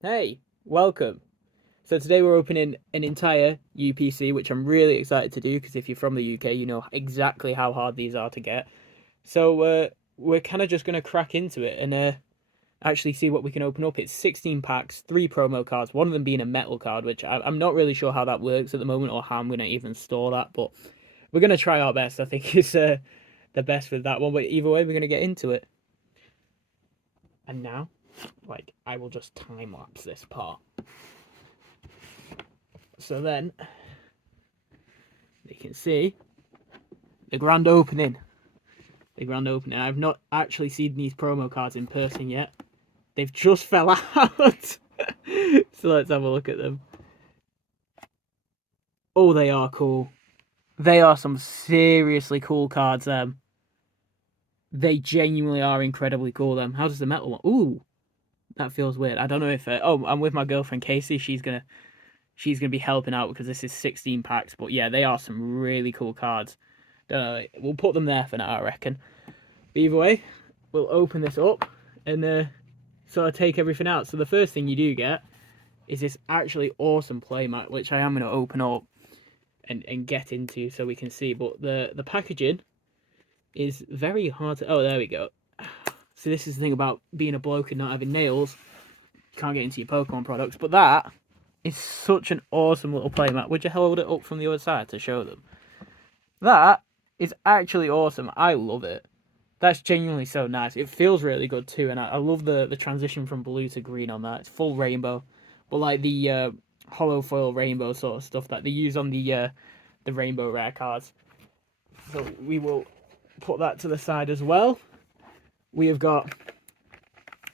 Hey, welcome. So today we're opening an entire UPC, which I'm really excited to do because if you're from the UK, you know exactly how hard these are to get. So we're kind of just going to crack into it and actually see what we can open up. It's 16 packs, 3 promo cards, one of them being a metal card, which I'm not really sure how that works at the moment or how I'm going to even store that, but we're going to try our best. I think it's the best with that one, but either way, we're going to get into it. And now, I will just time lapse this part. So then you can see the grand opening. The grand opening. I've not actually seen these promo cards in person yet. They've just fell out. So let's have a look at them. Oh, they are cool. They are some seriously cool cards. They genuinely are incredibly cool. How does the metal one? Ooh, that feels weird. I don't know if. Oh, I'm with my girlfriend Casey. She's gonna be helping out because this is 16 packs. But yeah, they are some really cool cards. Don't know. We'll put them there for now, I reckon. But either way, we'll open this up and sort of take everything out. So the first thing you do get is this actually awesome playmat, which I am going to open up and get into so we can see. But the packaging is very hard to... Oh, there we go. So this is the thing about being a bloke and not having nails. You can't get into your Pokemon products. But that is such an awesome little playmat. Would you hold it up from the other side to show them? That is actually awesome. I love it. That's genuinely so nice. It feels really good too, and I love the transition from blue to green on that. It's full rainbow, but like the hollow foil rainbow sort of stuff that they use on the rainbow rare cards. So we will put that to the side as well. We have got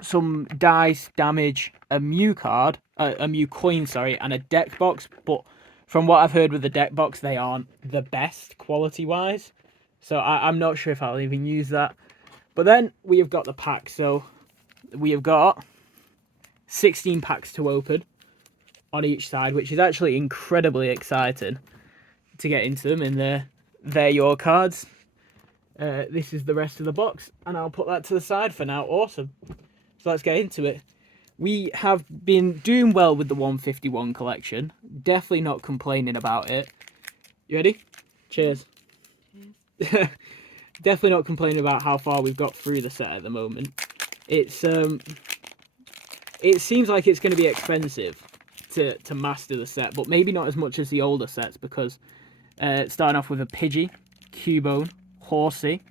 some dice damage, a Mew card, a Mew coin, sorry, and a deck box. But from what I've heard with the deck box, they aren't the best quality wise. So I'm not sure if I'll even use that. But then we have got the pack. So we have got 16 packs to open on each side, which is actually incredibly exciting to get into them. And they're your cards. This is the rest of the box, and I'll put that to the side for now. Awesome. So let's get into it. We have been doing well with the 151 collection. Definitely not complaining about it. You ready? Cheers. Definitely not complaining about how far we've got through the set at the moment. It's it seems like it's going to be expensive to master the set, but maybe not as much as the older sets because starting off with a Pidgey, Cubone, Horsey,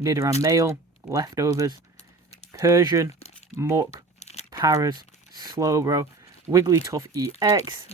Nidoran Male, Leftovers, Persian, Muck, Paras, Slowbro, Wigglytuff EX,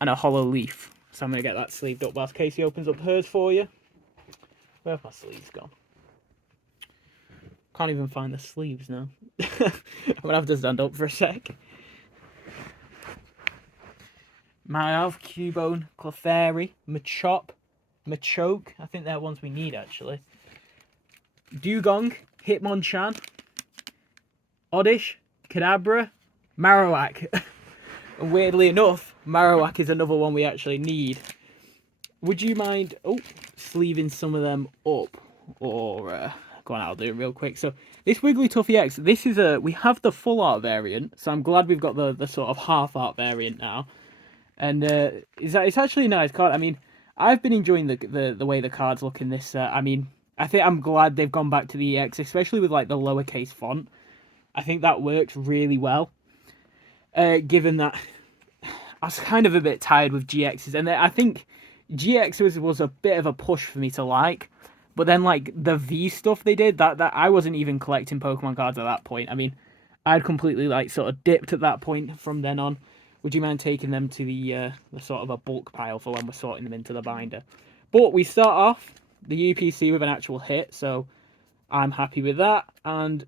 and a Hollow Leaf. So I'm going to get that sleeved up whilst Casey opens up hers for you. Where have my sleeves gone? Can't even find the sleeves now. I'm going to have to stand up for a sec. Mallow, Cubone, Clefairy, Machop, Machoke. I think they're ones we need actually. Dugong, Hitmonchan, Oddish, Kadabra, Marowak. And weirdly enough, Marowak is another one we actually need. Would you mind sleeving some of them up? Or go on, I'll do it real quick. So this Wigglytuff EX, this is we have the full art variant, so I'm glad we've got the sort of half art variant now. And it's actually a nice card. I mean, I've been enjoying the way the cards look in this set. I mean, I think I'm glad they've gone back to the EX, especially with like the lowercase font. I think that works really well. Given that I was kind of a bit tired with GXs, and I think GX was a bit of a push for me to like. But then like the V stuff they did, that I wasn't even collecting Pokemon cards at that point. I mean, I'd completely like sort of dipped at that point from then on. Would you mind taking them to the sort of a bulk pile for when we're sorting them into the binder? But we start off the UPC with an actual hit, so I'm happy with that. And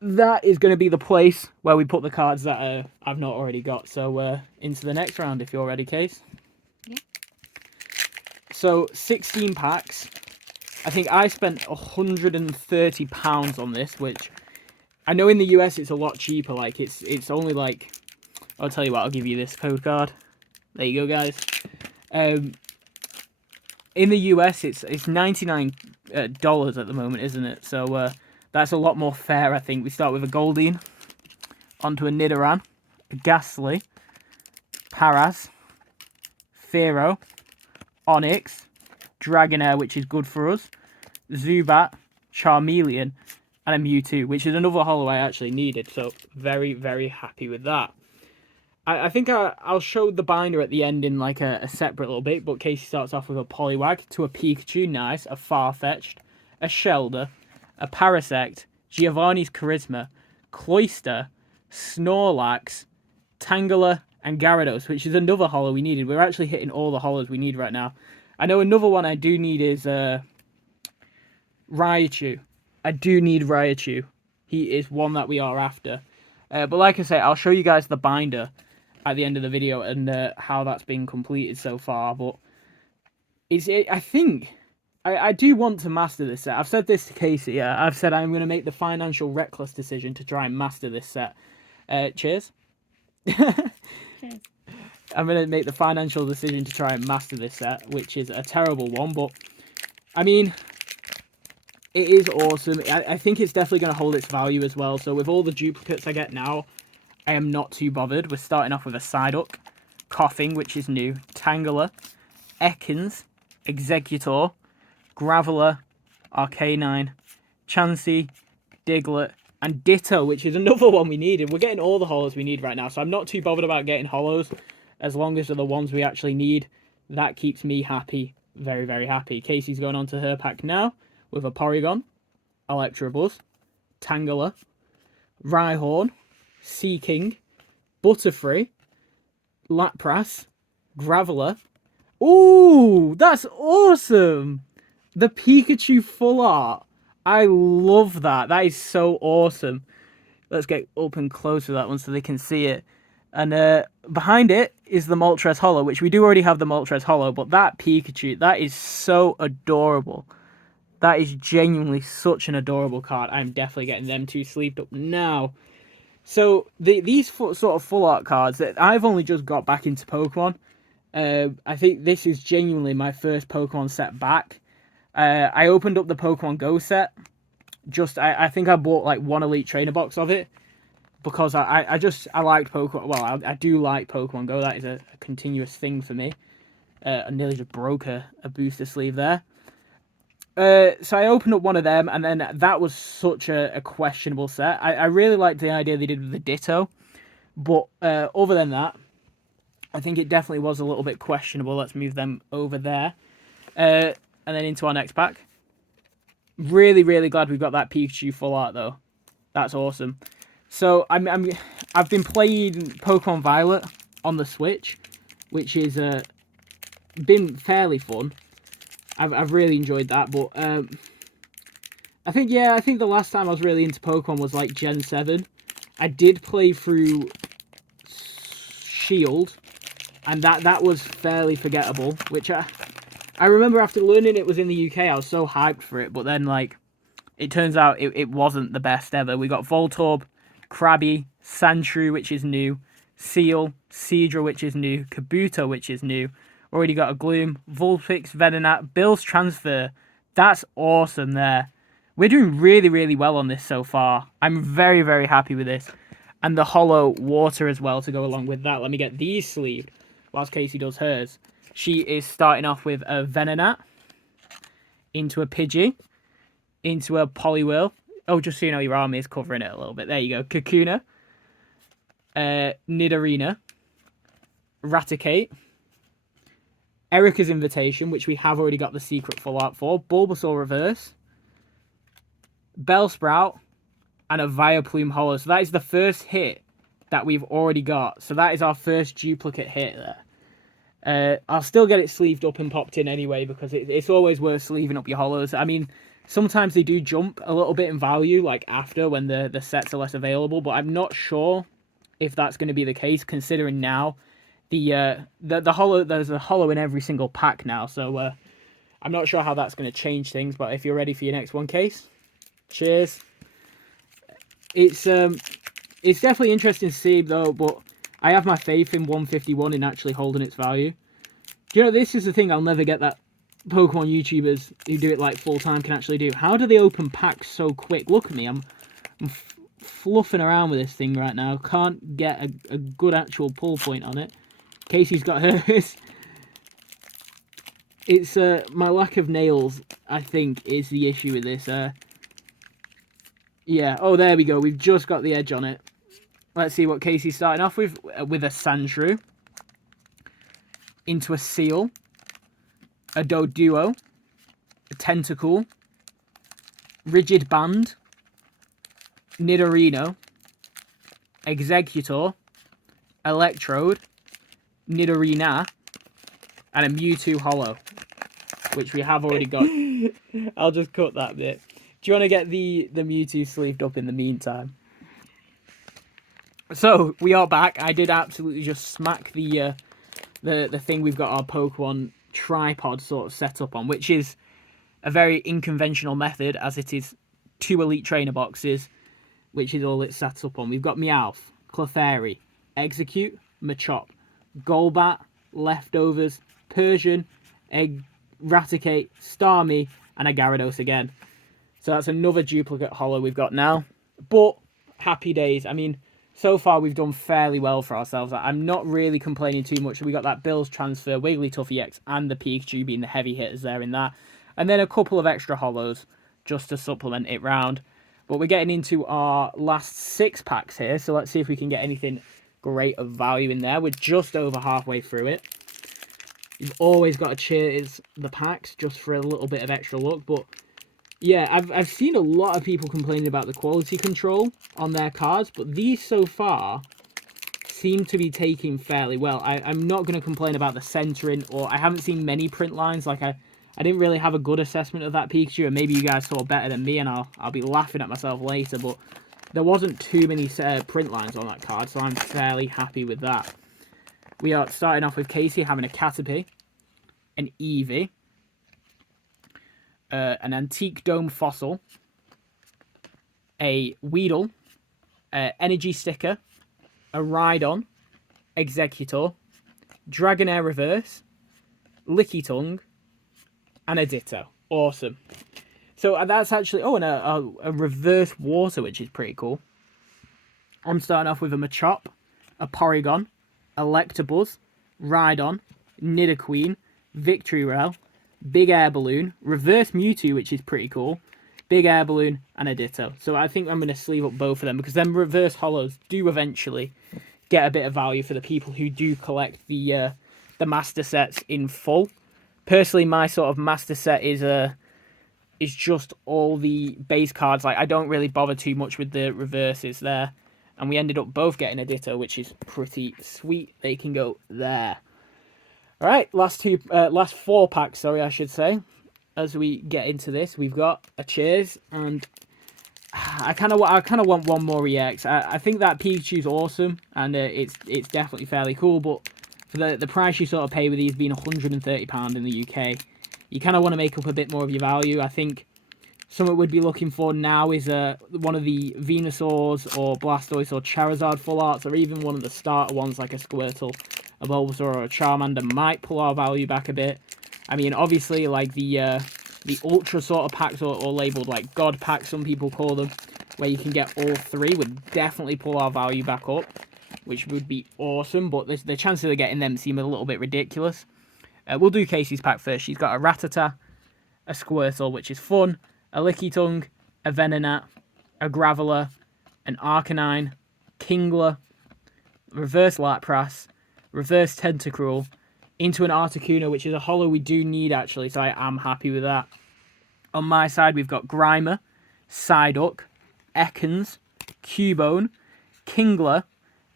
that is going to be the place where we put the cards that I've not already got. So into the next round, if you're ready, Case. Yeah. So 16 packs. I think I spent £130 on this, which I know in the US it's a lot cheaper. Like it's only like, I'll tell you what, I'll give you this code card. There you go, guys. In the US, it's $99 at the moment, isn't it? So that's a lot more fair, I think. We start with a Goldeen, onto a Nidoran, a Ghastly, Paras, Fearow, Onix, Dragonair, which is good for us, Zubat, Charmeleon, and a Mewtwo, which is another holo I actually needed. So very, very happy with that. I think I'll show the binder at the end in like a separate little bit, but Casey starts off with a Poliwag to a Pikachu, nice, a Farfetch'd, a Shelder, a Parasect, Giovanni's Charisma, Cloyster, Snorlax, Tangela, and Gyarados, which is another holo we needed. We're actually hitting all the holos we need right now. I know another one I do need is Raichu. I do need Raichu. He is one that we are after. But like I say, I'll show you guys the binder at the end of the video and how that's been completed so far. But I think I do want to master this set. I've said this to Casey. Yeah, I've said I'm going to make the financial reckless decision to try and master this set. Cheers. Cheers. I'm going to make the financial decision to try and master this set, which is a terrible one. But, I mean, it is awesome. I think it's definitely going to hold its value as well. So with all the duplicates I get now, I am not too bothered. We're starting off with a Psyduck, Coughing, which is new, Tangela, Ekans, Exeggutor, Graveler, Arcanine, Chansey, Diglett, and Ditto, which is another one we needed. We're getting all the holos we need right now, so I'm not too bothered about getting holos. As long as they're the ones we actually need, that keeps me happy. Very, very happy. Casey's going on to her pack now with a Porygon, Electabuzz, Tangela, Rhyhorn, Seaking, Butterfree, Lapras, Graveler. Ooh, that's awesome! The Pikachu full art. I love that. That is so awesome. Let's get up and close with that one so they can see it. And behind it is the Moltres Holo, which we do already have the Moltres Holo, but that Pikachu, that is so adorable. That is genuinely such an adorable card. I'm definitely getting them two sleeved up now. So these sort of full art cards that I've only just got back into Pokemon. I think this is genuinely my first Pokemon set back. I opened up the Pokemon Go set. I think I bought like one Elite Trainer box of it. Because I liked Pokemon. Well, I do like Pokemon Go. That is a continuous thing for me. I nearly just broke a booster sleeve there. So I opened up one of them, and then that was such a questionable set. I really liked the idea they did with the Ditto. But other than that, I think it definitely was a little bit questionable. Let's move them over there. And then into our next pack. Really, really glad we've got that Pikachu full art, though. That's awesome. So I've been playing Pokemon Violet on the Switch, which is been fairly fun. I've really enjoyed that, but I think the last time I was really into Pokemon was like Gen 7. I did play through Shield, and that was fairly forgettable. Which I remember after learning it was in the UK, I was so hyped for it, but then like it turns out it wasn't the best ever. We got Voltorb, Krabby, Sandshrew, which is new, Seal, Seadra, which is new, Kabuto, which is new. Already got a Gloom, Vulpix, Venonat, Bill's Transfer. That's awesome there. We're doing really, really well on this so far. I'm very, very happy with this. And the Holo Water as well to go along with that. Let me get these sleeved whilst Casey does hers. She is starting off with a Venonat, into a Pidgey, into a Poliwhirl. Oh, just so you know, your army is covering it a little bit. There you go. Kakuna, Nidorina, Raticate, Erica's Invitation, which we have already got the secret full art for, Bulbasaur Reverse, Bellsprout, and a Vileplume Holo. So that is the first hit that we've already got. So that is our first duplicate hit there. I'll still get it sleeved up and popped in anyway, because it's always worth sleeving up your holos. I mean, sometimes they do jump a little bit in value, like after when the sets are less available, but I'm not sure if that's going to be the case, considering now the holo, there's a holo in every single pack now, so I'm not sure how that's going to change things. But if you're ready for your next one, Case, cheers. It's definitely interesting to see though, but I have my faith in 151 in actually holding its value. Do you know, this is the thing I'll never get that Pokemon YouTubers who do it like full time can actually do. How do they open packs so quick? Look at me, I'm fluffing around with this thing right now. Can't get a good actual pull point on it. Casey's got hers. It's my lack of nails, I think, is the issue with this. Yeah, oh, there we go. We've just got the edge on it. Let's see what Casey's starting off with a Sandshrew, into a Seal, a Doduo, a Tentacool, Rigid Band, Nidorino, Exeggutor, Electrode, Nidorina, and a Mewtwo Holo, which we have already got. I'll just cut that bit. Do you want to get the Mewtwo sleeved up in the meantime? So, we are back. I did absolutely just smack the thing we've got our Pokemon tripod sort of set up on, which is a very unconventional method, as it is 2 Elite Trainer boxes, which is all it's set up on. We've got Meowth, Clefairy, Execute, Machop, Golbat, Leftovers, Persian, Raticate, Starmie, and a Gyarados again. So that's another duplicate holo we've got now. But happy days. I mean, so far we've done fairly well for ourselves. I'm not really complaining too much. We got that Bills transfer, Wigglytuff EX, and the Pikachu being the heavy hitters there in that. And then a couple of extra holos just to supplement it round. But we're getting into our last 6 packs here. So let's see if we can get anything great of value in there. We're just over halfway through it. You've always got to cheers the packs just for a little bit of extra luck. But yeah, I've seen a lot of people complaining about the quality control on their cards, but these so far seem to be taking fairly well. I'm not going to complain about the centering, or I haven't seen many print lines. Like I didn't really have a good assessment of that Pikachu, and maybe you guys saw better than me, and I'll be laughing at myself later. But there wasn't too many print lines on that card, so I'm fairly happy with that. We are starting off with Casey having a Caterpie, an Eevee, an Antique Dome Fossil, a Weedle, Energy Sticker, a Rhydon, Exeggutor, Dragonair Reverse, Lickitung, and a Ditto. Awesome. So that's actually... Oh, and a Reverse Water, which is pretty cool. I'm starting off with a Machop, a Porygon, Electabuzz, Rhydon, Nidoqueen, Victreebel, Big Air Balloon, Reverse Mewtwo, which is pretty cool, Big Air Balloon, and a Ditto. So I think I'm going to sleeve up both of them, because them reverse holos do eventually get a bit of value for the people who do collect the master sets in full. Personally, my sort of master set is just all the base cards. Like, I don't really bother too much with the reverses there. And we ended up both getting a Ditto, which is pretty sweet. They can go there. All right, last 4 packs, sorry, I should say. As we get into this, we've got a Cheers, and I kind of want one more EX. I think that Pikachu's awesome, and it's definitely fairly cool. But for the price you sort of pay with these being £130 in the UK, you kind of want to make up a bit more of your value. I think something we'd be looking for now is one of the Venusaurs or Blastoise or Charizard full arts, or even one of the starter ones like a Squirtle, a Bulbasaur, or a Charmander might pull our value back a bit. I mean, obviously, like the Ultra sort of packs, or labelled like God packs, some people call them, where you can get all 3, would definitely pull our value back up, which would be awesome. But the chances of getting them seem a little bit ridiculous. We'll do Casey's pack first. She's got a Rattata, a Squirtle, which is fun, a Lickitung, a Venonat, a Graveler, an Arcanine, Kingler, Reverse Lapras, Reverse Tentacruel, into an Articuno, which is a holo we do need, actually, so I am happy with that. On my side, we've got Grimer, Psyduck, Ekans, Cubone, Kingler,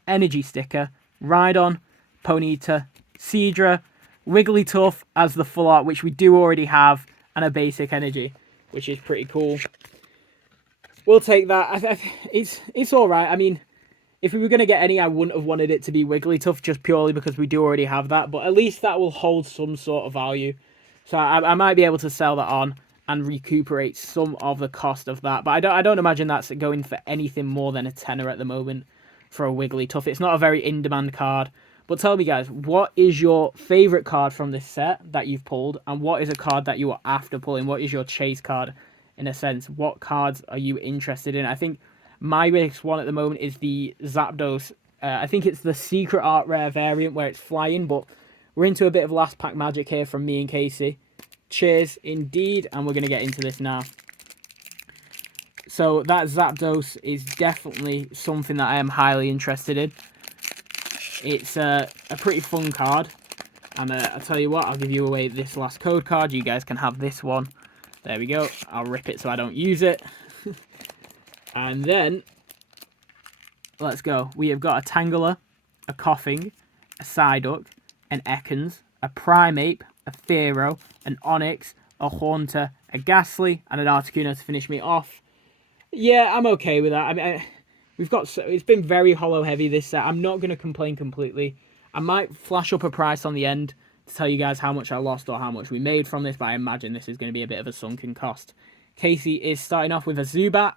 Energy Sticker, Rhydon, Ponyta, Seadra, Wigglytuff as the full art, which we do already have, and a basic energy, which is pretty cool. We'll take that. It's all right. I mean, if we were going to get any, I wouldn't have wanted it to be Wigglytuff, just purely because we do already have that. But at least that will hold some sort of value. So I might be able to sell that on and recuperate some of the cost of that. But I don't imagine that's going for anything more than a tenner at the moment for a Wigglytuff. It's not a very in-demand card. But tell me, guys, what is your favourite card from this set that you've pulled? And what is a card that you are after pulling? What is your chase card, in a sense? What cards are you interested in? I think My biggest one at the moment is the Zapdos. I think it's the Secret Art Rare variant where it's flying, but we're into a bit of last pack magic here from me and Casey. Cheers indeed, and we're going to get into this now. So that Zapdos is definitely something that I am highly interested in. It's a pretty fun card. And I'll tell you what, I'll give you away this last code card. You guys can have this one. There we go. I'll rip it so I don't use it. And then, let's go. We have got a Tangela, a Koffing, a Psyduck, an Ekans, a Primeape, a Fearow, an Onix, a Haunter, a Ghastly, and an Articuno to finish me off. Yeah, I'm okay with that. I mean, it's been very hollow heavy this set. I'm not going to complain completely. I might flash up a price on the end to tell you guys how much I lost or how much we made from this, but I imagine this is going to be a bit of a sunken cost. Casey is starting off with a Zubat,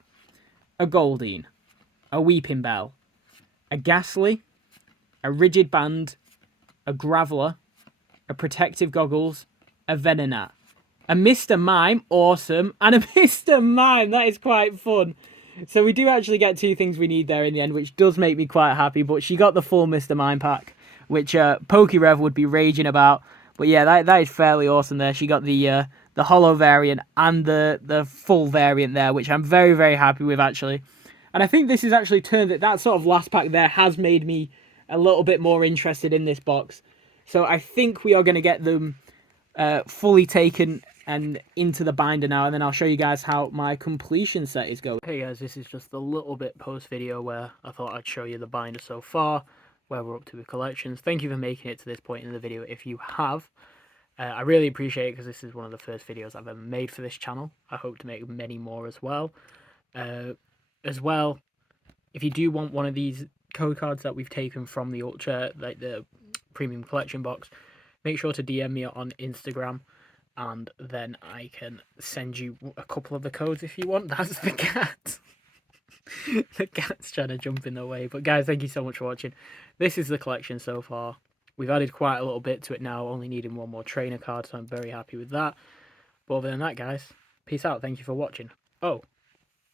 a Goldeen, a Weeping Bell, a Ghastly, a Rigid Band, a Graveler, a Protective Goggles, a Venonat, a Mr. Mime, awesome, and a Mr. Mime, that is quite fun. So we do actually get 2 things we need there in the end, which does make me quite happy, but she got the full Mr. Mime pack, which Pokerev would be raging about. But yeah, that is fairly awesome there. She got the holo variant and the full variant there, which I'm very, very happy with, actually. And I think this has actually turned that sort of last pack there has made me a little bit more interested in this box. So I think we are going to get them fully taken and into the binder now, and then I'll show you guys how my completion set is going. Hey guys, this is just a little bit post video where I thought I'd show you the binder so far, where we're up to with collections. Thank you for making it to this point in the video if you have. I really appreciate it because this is one of the first videos I've ever made for this channel. I hope to make many more as well. If you do want one of these code cards that we've taken from the Ultra, like the premium collection box, make sure to DM me on Instagram, and then I can send you a couple of the codes if you want. That's the cat. The cat's trying to jump in the way. But guys, thank you so much for watching. This is the collection so far. We've added quite a little bit to it now, only needing one more trainer card, so I'm very happy with that. But other than that, guys, peace out. Thank you for watching. Oh,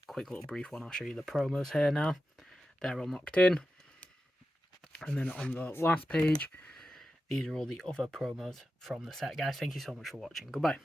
quick little brief one. I'll show you the promos here now. They're all locked in. And then on the last page, these are all the other promos from the set, guys. Thank you so much for watching. Goodbye.